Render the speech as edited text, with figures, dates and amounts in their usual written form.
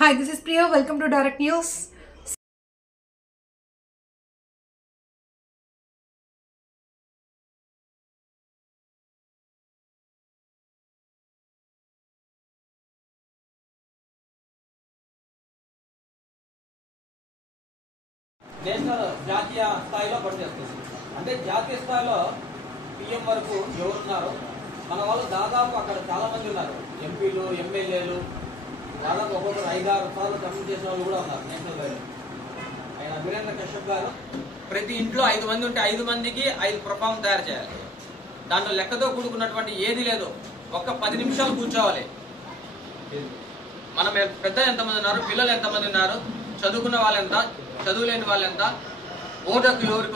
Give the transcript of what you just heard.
Hi, this is Priya. Welcome to Direct News. National జాతీయ స్థాయిలో పనిచేస్తుంది. అంటే జాతీయ స్థాయిలో పిఎం వరకు ఎవరున్నారు, మన వాళ్ళు దాదాపు అక్కడ చాలా మంది ఉన్నారు. ఎంపీలు, ఎమ్మెల్యేలు, దాదాపు ఒక్కొక్కరు 5-6 సార్లు కంప్లీట్ చేసిన వాళ్ళు కూడా ఉన్నారు నేషనల్ వైలో. ఆయన వీరేంద్ర కశ్యప్ గారు ప్రతి ఇంట్లో 5 మంది ఉంటే 5 మందికి 5 ప్రొఫామ్ తయారు చేయాలి. దాంట్లో లెక్కతో కూడుకున్నటువంటి ఏది లేదు. ఒక్క 10 నిమిషాలు కూర్చోవాలి. మన పెద్ద ఎంతమంది ఉన్నారు, పిల్లలు ఎంతమంది ఉన్నారు, చదువుకున్న వాళ్ళెంత, చదువులేని వాళ్ళెంత, ఓటు హక్కు ఎవరికి